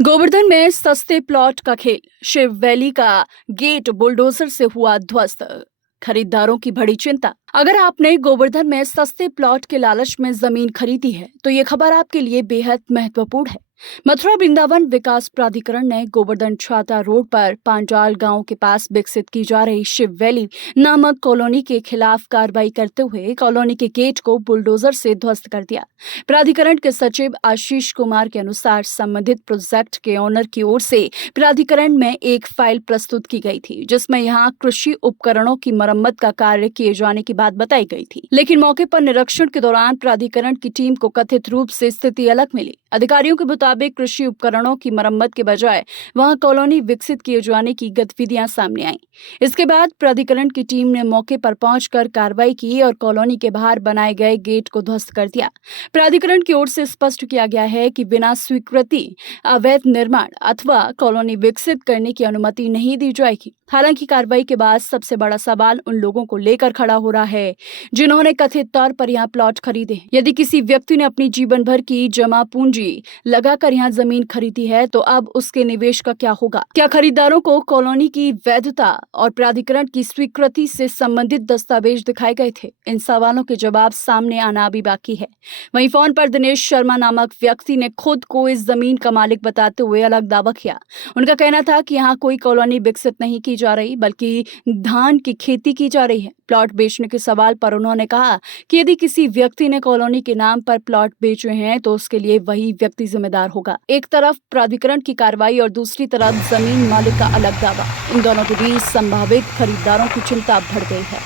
गोवर्धन में सस्ते प्लॉट का खेल। शिव वैली का गेट बुलडोजर से हुआ ध्वस्त। खरीदारों की बड़ी चिंता। अगर आपने गोवर्धन में सस्ते प्लॉट के लालच में जमीन खरीदी है तो ये खबर आपके लिए बेहद महत्वपूर्ण है। मथुरा वृंदावन विकास प्राधिकरण ने गोवर्धन छाता रोड पर पांजाल गांव के पास विकसित की जा रही शिव वैली नामक कॉलोनी के खिलाफ कार्रवाई करते हुए कॉलोनी के गेट को बुलडोजर से ध्वस्त कर दिया। प्राधिकरण के सचिव आशीष कुमार के अनुसार संबंधित प्रोजेक्ट के ओनर की ओर से प्राधिकरण में एक फाइल प्रस्तुत की गई थी जिसमें यहां कृषि उपकरणों की मरम्मत का कार्य किए जाने की बात बताई गई थी, लेकिन मौके पर निरीक्षण के दौरान प्राधिकरण की टीम को कथित रूप से स्थिति अलग मिली। अधिकारियों के मुताबिक कृषि उपकरणों की मरम्मत के बजाय वहां कॉलोनी विकसित किए जाने की गतिविधियां सामने आईं। इसके बाद प्राधिकरण की टीम ने मौके पर पहुंचकर कार्रवाई की और कॉलोनी के बाहर बनाए गए गेट को ध्वस्त कर दिया। प्राधिकरण की ओर से स्पष्ट किया गया है कि बिना स्वीकृति अवैध निर्माण अथवा कॉलोनी विकसित करने की अनुमति नहीं दी जाएगी। हालांकि कार्रवाई के बाद सबसे बड़ा सवाल उन लोगों को लेकर खड़ा हो रहा है जिन्होंने कथित तौर पर यहाँ प्लॉट खरीदे। यदि किसी व्यक्ति ने अपनी जीवन भर की जमा पूंजी लगाकर यहाँ जमीन खरीदी है तो अब उसके निवेश का क्या होगा? क्या खरीदारों को कॉलोनी की वैधता और प्राधिकरण की स्वीकृति से संबंधित दस्तावेज दिखाए गए थे? इन सवालों के जवाब सामने आना अभी बाकी है। वहीं फोन पर दिनेश शर्मा नामक व्यक्ति ने खुद को इस जमीन का मालिक बताते हुए अलग दावा किया। उनका कहना था कि यहाँ कोई कॉलोनी विकसित नहीं की जा रही बल्कि धान की खेती की जा रही है। प्लॉट बेचने के सवाल पर उन्होंने कहा कि यदि किसी व्यक्ति ने कॉलोनी के नाम पर प्लॉट बेचे हैं तो उसके लिए वही व्यक्ति जिम्मेदार होगा। एक तरफ प्राधिकरण की कार्रवाई और दूसरी तरफ जमीन मालिक का अलग दावा। इन दोनों के बीच संभावित खरीदारों की चिंता बढ़ गई है।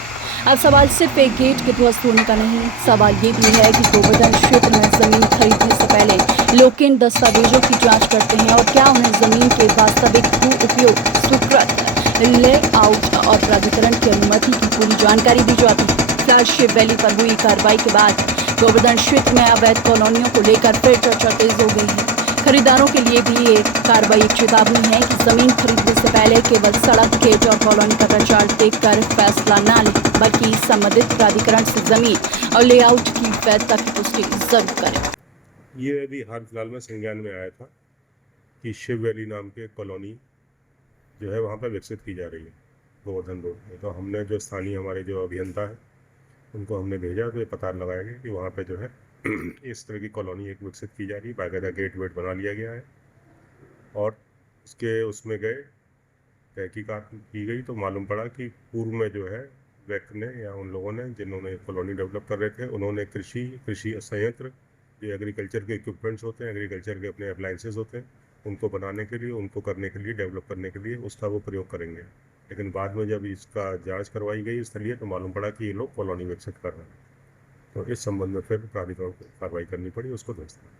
अब सवाल सिर्फ एक गेट के ध्वस्त होने का नहीं, सवाल ये भी है कि गोवर्धन क्षेत्र में जमीन खरीदने से पहले लोग किन दस्तावेजों की जांच करते हैं और क्या उन्हें जमीन के वास्तविक भू उपयोग, स्वीकृत लेआउट और प्राधिकरण की अनुमति की पूरी जानकारी दी जाती है। फिलहाल शिव वैली पर हुई कार्रवाई के बाद गोवर्धन क्षेत्र में अवैध कॉलोनियों को लेकर फिर चर्चा तेज हो गई है। खरीदारों के लिए भी ये कार्रवाई एक चेतावनी है कि जमीन खरीदने से पहले केवल सड़क, गेट और कॉलोनी का प्रचार देखकर फैसला न लें, बल्कि संबंधित प्राधिकरण से जमीन और लेआउट की वैधता की पुष्टि जरूर करें। ये अभी हाल फिलहाल में संज्ञान में आया था कि शिव वैली नाम के कॉलोनी जो है वहाँ पर विकसित की जा रही है गोवर्धन रोड में। तो हमने जो स्थानीय हमारे जो अभियंता है उनको हमने भेजा तो ये पता लगाया गया कि वहाँ पे जो है इस तरह की कॉलोनी एक विकसित की जा रही है। बाकायदा गेट वेट बना लिया गया है और उसमें गए, तहकीकात की गई तो मालूम पड़ा कि पूर्व में जो है व्यक्ति ने या उन लोगों ने जिन्होंने कॉलोनी डेवलप कर रहे थे उन्होंने कृषि संयंत्र, जो एग्रीकल्चर के इक्विपमेंट्स होते हैं, एग्रीकल्चर के अपने अप्लायंसेज होते हैं, उनको बनाने के लिए, उनको करने के लिए, डेवलप करने के लिए उसका वो प्रयोग करेंगे। लेकिन बाद में जब इसका जांच करवाई गई स्थलीय तो मालूम पड़ा कि ये लोग कॉलोनी विकसित कर रहे हैं। तो इस संबंध में फिर प्राधिकरण को कार्रवाई करनी पड़ी, उसको ध्वस्त किया।